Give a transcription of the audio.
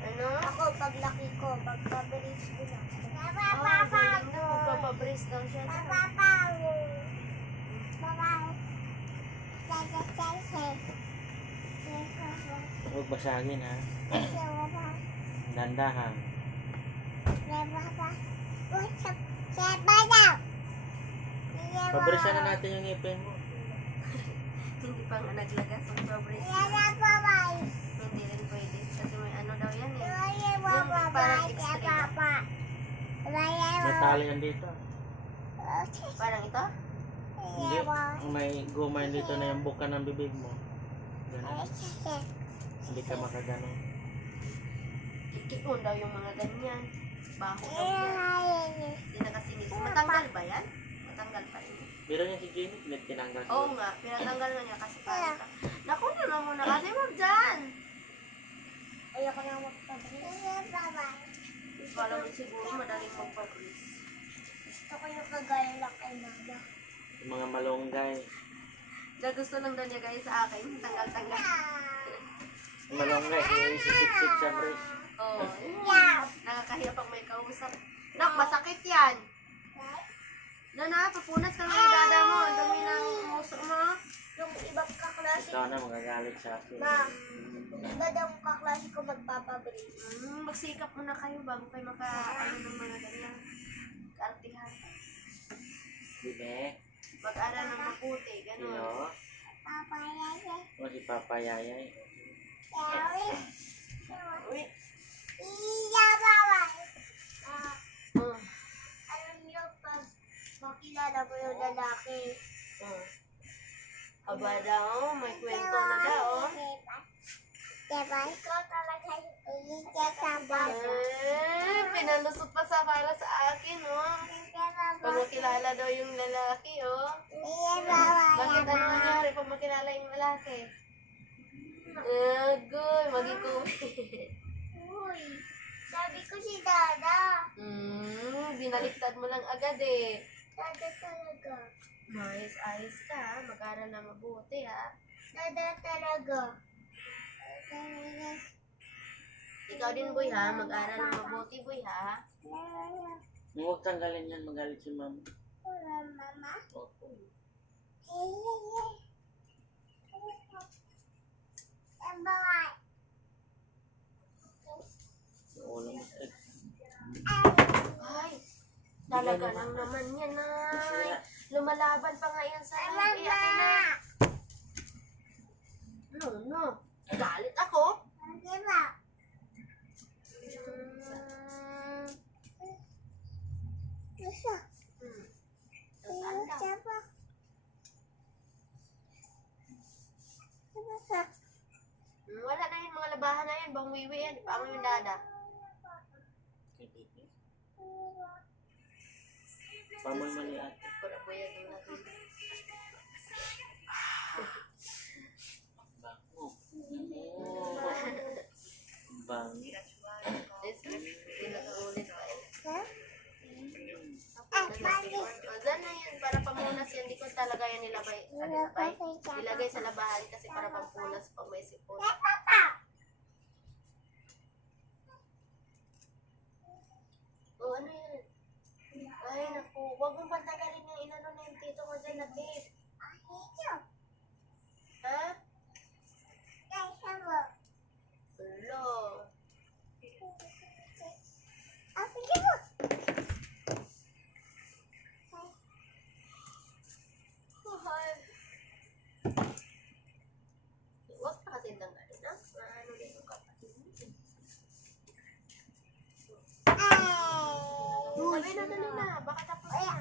Ano? Ako, paglaki ko, pagpabilis ko na. Magpapabrace daw siya. Huwag basagin ha. Dandahan. Pabrisan na natin yung ngipin mo. Hindi pa nga naglagas ang pabrace. Hindi rin pwede. Kasi may ano daw yan eh. Yung parang extreme. May tali yan dito. Parang ito? Hindi. May guma yan dito na yung buka ng bibig mo. Ganun. Hindi ka makaganon. Kikikon daw yung mga ganyan. Baho daw yan. Hindi na kasi nis. Matanggal ba yan? Matanggal pa rin. Pero niya si Jenny, tinanggal ko. Oo nga, pinatanggal na niya kasi parang ka. Naku naman muna kasi wag dyan. Ayoko na magpabilis. Kala mo siguro madaling magpabrace. Gusto ko yung kagaya lang kay mama. Yung mga malunggay. Na gusto lang daw niya guys sa akin. Tanggal-tanggal. Yung malunggay, isisip-sip sa brace. Oo. Nakakahiya pag may kausap. Nak, masakit yan. Na, papunas ka ng dada mo. Ang dami ng muso mo. Yung ibang kaklase, Ikaw na magagalit sa akin. ma, iba daw ang kaklase ko magpapabilis. Magsikap muna kayo bago kayo maka-ano ng mga ganyan. Kaartihan. Dibe? Mag-aral ng mabuti. Ganun. Sino? O si Papa Yayay. Uy. Oh. Alam niyo, pag makilala mo yung lalaki, Oh. Aba daw, may kwento na daw. ikaw talaga yung kasama. Pinalusot pa sa para sa akin, oh. Pag makilala daw yung lalaki, oh. Bakit ano nangyari pag makilala yung lalaki? Good, maging kumit. Uy, sabi ko si Dada. Binaliktad mo lang agad eh. Dada talaga. Ayos ka, mag-aral na mabuti ha. Dada talaga. Ikaw din boy ha, mag-aral na mabuti boy ha. Huwag tanggalin yan, magalit si Mama. Mama? Opo. Yung ulo mo. Ay, talaga lang naman yan ay. Lumalaban pa nga yan sa akin. Akin na. No. Galit ako. Wala na yun, mga labahan na yun. Bang wiwi yan. Paano yung dada? Pamoy mali ate. Para po yan yung natin. Bango. Bango. Pinag-uulit pa yun. Diyan na yan, para pamunas yan. Di ko talaga yan nilagay. Ilagay sa labahan kasi para pampunas pag may sipon. Oh, ano yan? Ay, naku. Huwag mong pantagalin yung inano na yung tito mo dyan na tape. Ha? Hello. Mahal. Huwag pa kasi tanggalin, ha? Maano din yung kapatid mo. Sabi na, baka tapos na.